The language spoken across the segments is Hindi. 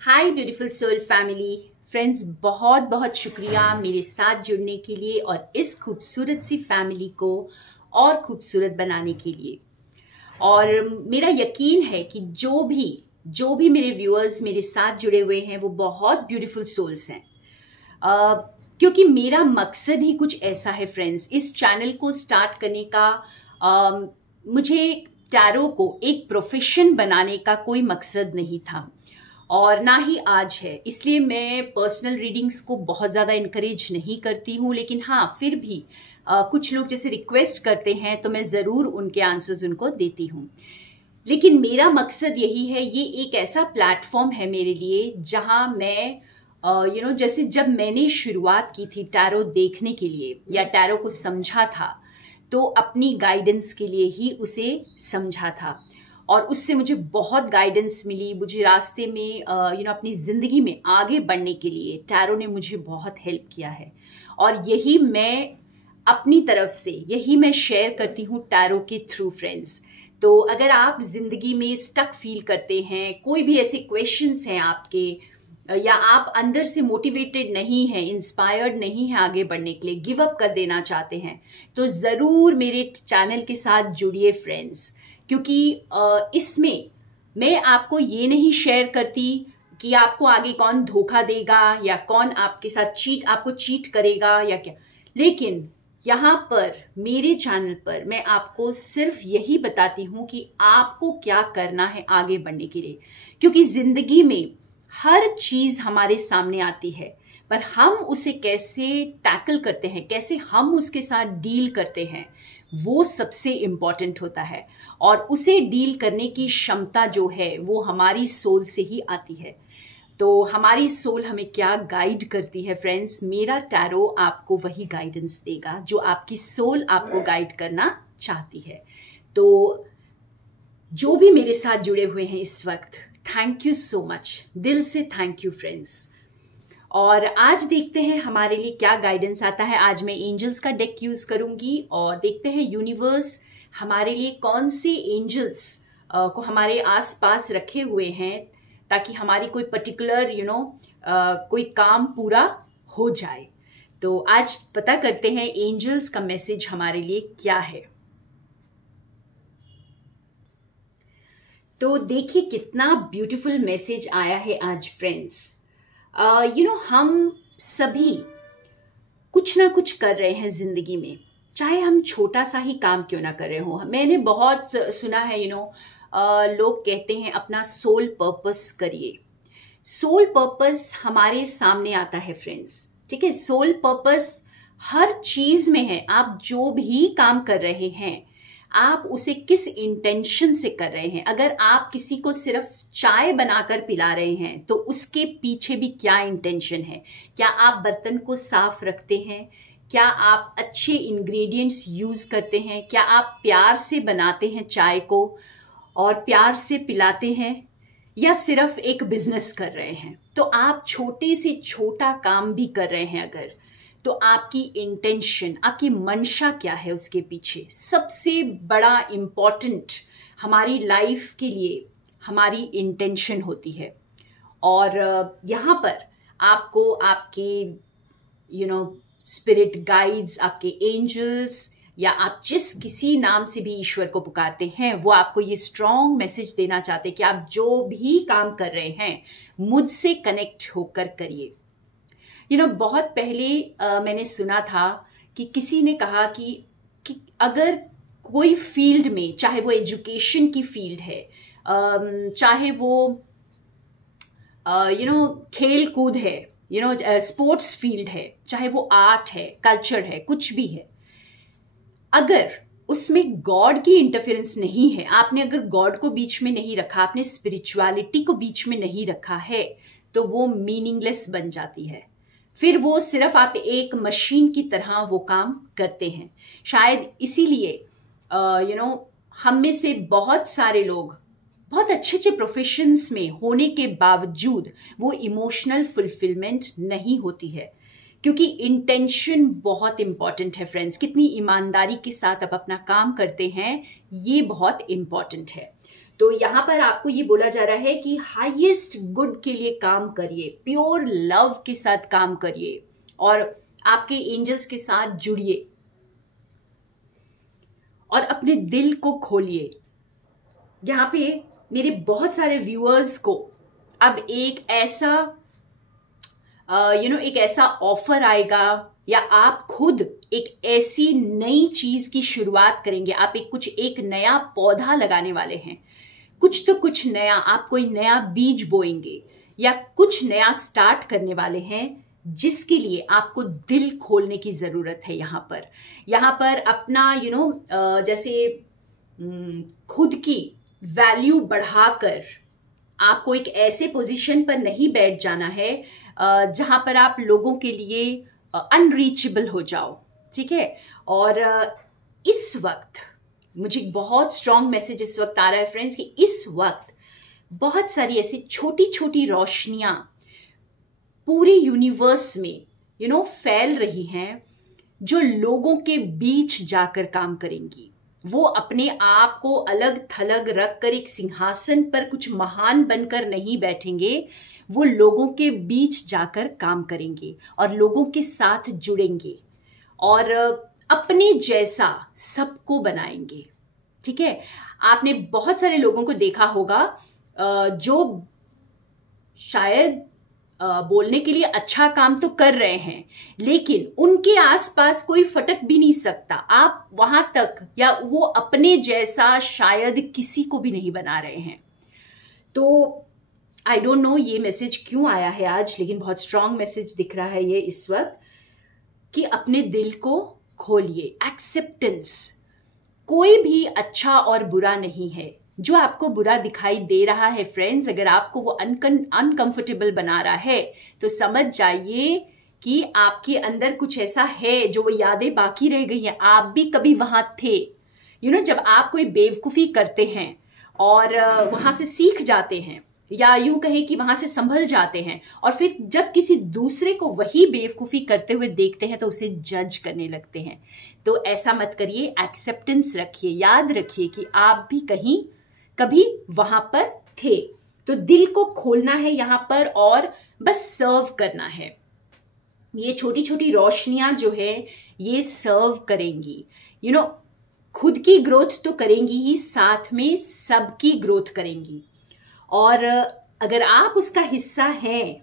हाय ब्यूटीफुल सोल फैमिली फ्रेंड्स, बहुत बहुत शुक्रिया मेरे साथ जुड़ने के लिए और इस खूबसूरत सी फैमिली को और खूबसूरत बनाने के लिए। और मेरा यकीन है कि जो भी मेरे व्यूअर्स मेरे साथ जुड़े हुए हैं वो बहुत ब्यूटीफुल सोल्स हैं। क्योंकि मेरा मकसद ही कुछ ऐसा है फ्रेंड्स, इस चैनल को स्टार्ट करने का मुझे टैरो को एक प्रोफेशन बनाने का कोई मकसद नहीं था और ना ही आज है। इसलिए मैं पर्सनल रीडिंग्स को बहुत ज़्यादा इनकरेज नहीं करती हूँ, लेकिन हाँ फिर भी कुछ लोग जैसे रिक्वेस्ट करते हैं तो मैं ज़रूर उनके आंसर्स उनको देती हूँ। लेकिन मेरा मकसद यही है, ये एक ऐसा प्लेटफॉर्म है मेरे लिए जहाँ मैं जैसे जब मैंने शुरुआत की थी टैरो देखने के लिए या टैरो को समझा था तो अपनी गाइडेंस के लिए ही उसे समझा था और उससे मुझे बहुत गाइडेंस मिली। मुझे रास्ते में अपनी ज़िंदगी में आगे बढ़ने के लिए टैरो ने मुझे बहुत हेल्प किया है और यही मैं अपनी तरफ से यही शेयर करती हूँ टैरो के थ्रू फ्रेंड्स। तो अगर आप ज़िंदगी में स्टक फील करते हैं, कोई भी ऐसे क्वेश्चंस हैं आपके, या आप अंदर से मोटिवेटेड नहीं हैं, इंस्पायर्ड नहीं हैं आगे बढ़ने के लिए, गिव अप कर देना चाहते हैं, तो ज़रूर मेरे चैनल के साथ जुड़िए फ्रेंड्स। क्योंकि इसमें मैं आपको ये नहीं शेयर करती कि आपको आगे कौन धोखा देगा या कौन आपके साथ आपको चीट करेगा या क्या, लेकिन यहाँ पर मेरे चैनल पर मैं आपको सिर्फ यही बताती हूँ कि आपको क्या करना है आगे बढ़ने के लिए। क्योंकि ज़िंदगी में हर चीज़ हमारे सामने आती है, पर हम उसे कैसे टैकल करते हैं, कैसे हम उसके साथ डील करते हैं, वो सबसे इम्पॉर्टेंट होता है। और उसे डील करने की क्षमता जो है वो हमारी सोल से ही आती है। तो हमारी सोल हमें क्या गाइड करती है फ्रेंड्स, मेरा टैरो आपको वही गाइडेंस देगा जो आपकी सोल आपको गाइड करना चाहती है। तो जो भी मेरे साथ जुड़े हुए हैं इस वक्त, थैंक यू सो मच, दिल से थैंक यू फ्रेंड्स। और आज देखते हैं हमारे लिए क्या गाइडेंस आता है। आज मैं एंजल्स का डेक यूज करूंगी और देखते हैं यूनिवर्स हमारे लिए कौन से एंजल्स को हमारे आसपास रखे हुए हैं ताकि हमारी कोई पर्टिकुलर कोई काम पूरा हो जाए। तो आज पता करते हैं एंजल्स का मैसेज हमारे लिए क्या है। तो देखिए कितना ब्यूटीफुल मैसेज आया है आज फ्रेंड्स। हम सभी कुछ ना कुछ कर रहे हैं जिंदगी में, चाहे हम छोटा सा ही काम क्यों ना कर रहे हो। मैंने बहुत सुना है लोग कहते हैं अपना सोल पर्पस करिए। सोल पर्पस हमारे सामने आता है फ्रेंड्स, ठीक है। सोल पर्पस हर चीज में है। आप जो भी काम कर रहे हैं आप उसे किस इंटेंशन से कर रहे हैं। अगर आप किसी को सिर्फ चाय बनाकर पिला रहे हैं तो उसके पीछे भी क्या इंटेंशन है। क्या आप बर्तन को साफ रखते हैं, क्या आप अच्छे इंग्रेडिएंट्स यूज करते हैं, क्या आप प्यार से बनाते हैं चाय को और प्यार से पिलाते हैं, या सिर्फ एक बिजनेस कर रहे हैं। तो आप छोटे से छोटा काम भी कर रहे हैं अगर, तो आपकी इंटेंशन, आपकी मंशा क्या है उसके पीछे। सबसे बड़ा इम्पॉर्टेंट हमारी लाइफ के लिए हमारी इंटेंशन होती है। और यहाँ पर आपको आपके स्पिरिट गाइड्स, आपके एंजल्स, या आप जिस किसी नाम से भी ईश्वर को पुकारते हैं, वो आपको ये स्ट्रॉन्ग मैसेज देना चाहते हैं कि आप जो भी काम कर रहे हैं मुझसे कनेक्ट होकर करिए। बहुत पहले मैंने सुना था कि किसी ने कहा कि अगर कोई फील्ड में, चाहे वो एजुकेशन की फील्ड है, चाहे वो खेल कूद है, स्पोर्ट्स फील्ड है, चाहे वो आर्ट है, कल्चर है, कुछ भी है, अगर उसमें गॉड की इंटरफेरेंस नहीं है, आपने अगर गॉड को बीच में नहीं रखा, आपने स्पिरिचुअलिटी को बीच में नहीं रखा है, तो वो मीनिंगलेस बन जाती है। फिर वो सिर्फ आप एक मशीन की तरह वो काम करते हैं। शायद इसीलिए हम में से बहुत सारे लोग बहुत अच्छे अच्छे प्रोफेशंस में होने के बावजूद वो इमोशनल फुलफिलमेंट नहीं होती है। क्योंकि इंटेंशन बहुत इंपॉर्टेंट है फ्रेंड्स। कितनी ईमानदारी के साथ आप अपना काम करते हैं ये बहुत इंपॉर्टेंट है। तो यहाँ पर आपको ये बोला जा रहा है कि हाईएस्ट गुड के लिए काम करिए, प्योर लव के साथ काम करिए और आपके एंजल्स के साथ जुड़िए और अपने दिल को खोलिए। यहाँ पे मेरे बहुत सारे व्यूअर्स को अब एक ऐसा एक ऐसा ऑफर आएगा या आप खुद एक ऐसी नई चीज की शुरुआत करेंगे। आप एक नया पौधा लगाने वाले हैं, कुछ नया, आप कोई नया बीज बोएंगे या कुछ नया स्टार्ट करने वाले हैं, जिसके लिए आपको दिल खोलने की जरूरत है। यहाँ पर अपना जैसे खुद की वैल्यू बढ़ाकर आपको एक ऐसे पोजीशन पर नहीं बैठ जाना है जहां पर आप लोगों के लिए अनरीचेबल हो जाओ, ठीक है। और इस वक्त मुझे बहुत स्ट्रांग मैसेज इस वक्त आ रहा है फ्रेंड्स कि इस वक्त बहुत सारी ऐसी छोटी छोटी रोशनियां पूरे यूनिवर्स में फैल रही हैं, जो लोगों के बीच जाकर काम करेंगी। वो अपने आप को अलग थलग रखकर एक सिंहासन पर कुछ महान बनकर नहीं बैठेंगे, वो लोगों के बीच जाकर काम करेंगे और लोगों के साथ जुड़ेंगे और अपने जैसा सबको बनाएंगे, ठीक है। आपने बहुत सारे लोगों को देखा होगा जो शायद बोलने के लिए अच्छा काम तो कर रहे हैं, लेकिन उनके आसपास कोई फटक भी नहीं सकता। आप वहां तक या वो अपने जैसा शायद किसी को भी नहीं बना रहे हैं। तो आई डोंट नो ये मैसेज क्यों आया है आज, लेकिन बहुत स्ट्रांग मैसेज दिख रहा है ये इस वक्त कि अपने दिल को खोलिए। एक्सेप्टेंस, कोई भी अच्छा और बुरा नहीं है। जो आपको बुरा दिखाई दे रहा है फ्रेंड्स, अगर आपको वो अनकंफर्टेबल बना रहा है, तो समझ जाइए कि आपके अंदर कुछ ऐसा है जो वो यादें बाकी रह गई हैं। आप भी कभी वहां थे। जब आप कोई बेवकूफ़ी करते हैं और वहां से सीख जाते हैं, या यूं कहें कि वहां से संभल जाते हैं, और फिर जब किसी दूसरे को वही बेवकूफ़ी करते हुए देखते हैं तो उसे जज करने लगते हैं। तो ऐसा मत करिए, एक्सेप्टेंस रखिए। याद रखिए कि आप भी कभी वहां पर थे। तो दिल को खोलना है यहाँ पर और बस सर्व करना है। ये छोटी छोटी रोशनियां जो है ये सर्व करेंगी, खुद की ग्रोथ तो करेंगी ही, साथ में सबकी ग्रोथ करेंगी। और अगर आप उसका हिस्सा हैं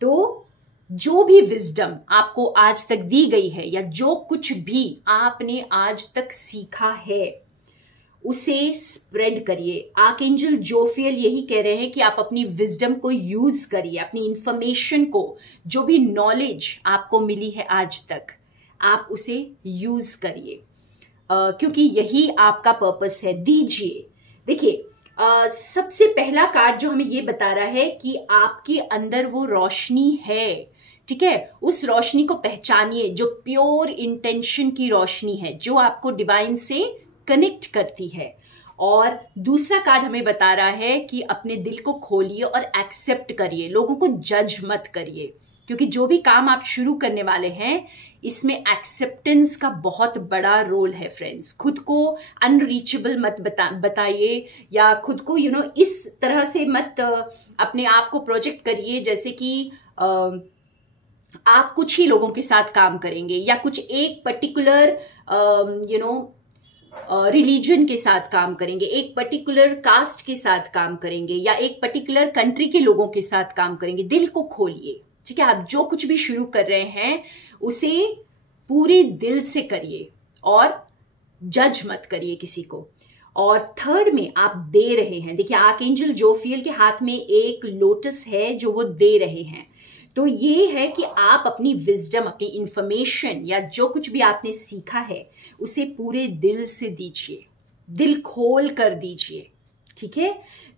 तो जो भी विजडम आपको आज तक दी गई है या जो कुछ भी आपने आज तक सीखा है उसे स्प्रेड करिए। आर्कएंजल जोफियल यही कह रहे हैं कि आप अपनी विजडम को यूज करिए, अपनी इंफॉर्मेशन को, जो भी नॉलेज आपको मिली है आज तक, आप उसे यूज करिए, क्योंकि यही आपका पर्पस है। दीजिए। देखिए, सबसे पहला कार्ड जो हमें ये बता रहा है कि आपके अंदर वो रोशनी है, ठीक है। उस रोशनी को पहचानिए जो प्योर इंटेंशन की रोशनी है, जो आपको डिवाइन से कनेक्ट करती है। और दूसरा कार्ड हमें बता रहा है कि अपने दिल को खोलिए और एक्सेप्ट करिए, लोगों को जज मत करिए, क्योंकि जो भी काम आप शुरू करने वाले हैं इसमें एक्सेप्टेंस का बहुत बड़ा रोल है फ्रेंड्स। खुद को अनरीचेबल मत बताइए या खुद को इस तरह से मत अपने आप को प्रोजेक्ट करिए जैसे कि आप कुछ ही लोगों के साथ काम करेंगे या कुछ एक पर्टिकुलर रिलीजन के साथ काम करेंगे, एक पर्टिकुलर कास्ट के साथ काम करेंगे या एक पर्टिकुलर कंट्री के लोगों के साथ काम करेंगे। दिल को खोलिए, ठीक है। आप जो कुछ भी शुरू कर रहे हैं उसे पूरे दिल से करिए और जज मत करिए किसी को। और थर्ड में आप दे रहे हैं। देखिए, आर्कएंजल जोफियल के हाथ में एक लोटस है जो वो दे रहे हैं। तो ये है कि आप अपनी विजडम, अपनी इंफॉर्मेशन या जो कुछ भी आपने सीखा है उसे पूरे दिल से दीजिए, दिल खोल कर दीजिए, ठीक है।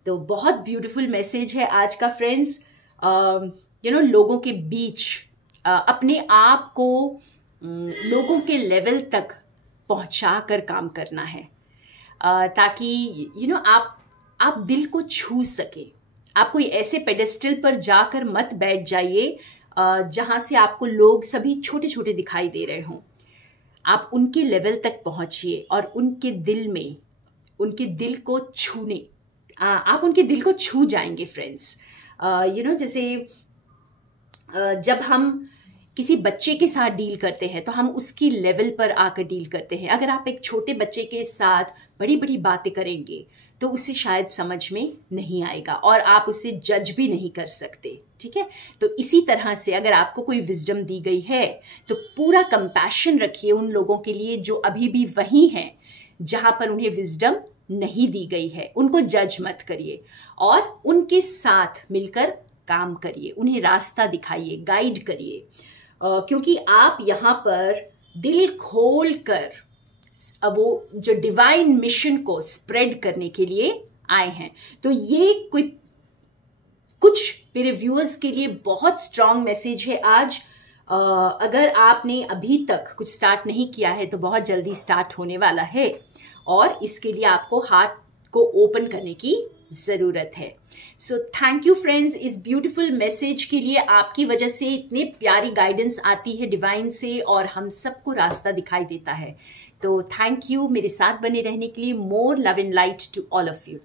तो बहुत ब्यूटीफुल मैसेज है आज का फ्रेंड्स। लोगों के बीच अपने आप को लोगों के लेवल तक पहुंचा कर काम करना है, ताकि आप दिल को छू सके। आप कोई ऐसे पेडेस्टल पर जाकर मत बैठ जाइए जहां से आपको लोग सभी छोटे छोटे दिखाई दे रहे हों। आप उनके लेवल तक पहुंचिए और उनके दिल को छूने, आप उनके दिल को छू जाएंगे फ्रेंड्स। जैसे जब हम किसी बच्चे के साथ डील करते हैं तो हम उसकी लेवल पर आकर डील करते हैं। अगर आप एक छोटे बच्चे के साथ बड़ी बड़ी बातें करेंगे तो उसे शायद समझ में नहीं आएगा और आप उसे जज भी नहीं कर सकते, ठीक है। तो इसी तरह से अगर आपको कोई विजडम दी गई है तो पूरा कंपैशन रखिए उन लोगों के लिए जो अभी भी वही हैं जहां पर उन्हें विजडम नहीं दी गई है। उनको जज मत करिए और उनके साथ मिलकर काम करिए, उन्हें रास्ता दिखाइए, गाइड करिए, क्योंकि आप यहाँ पर दिल खोल कर वो जो डिवाइन मिशन को स्प्रेड करने के लिए आए हैं। तो ये कुछ मेरे व्यूअर्स के लिए बहुत स्ट्रांग मैसेज है आज। अगर आपने अभी तक कुछ स्टार्ट नहीं किया है तो बहुत जल्दी स्टार्ट होने वाला है और इसके लिए आपको हार्ट को ओपन करने की जरूरत है। सो थैंक यू फ्रेंड्स इस ब्यूटीफुल मैसेज के लिए। आपकी वजह से इतनी प्यारी गाइडेंस आती है डिवाइन से और हम सबको रास्ता दिखाई देता है। तो थैंक यू मेरे साथ बने रहने के लिए। More love and light to all of you.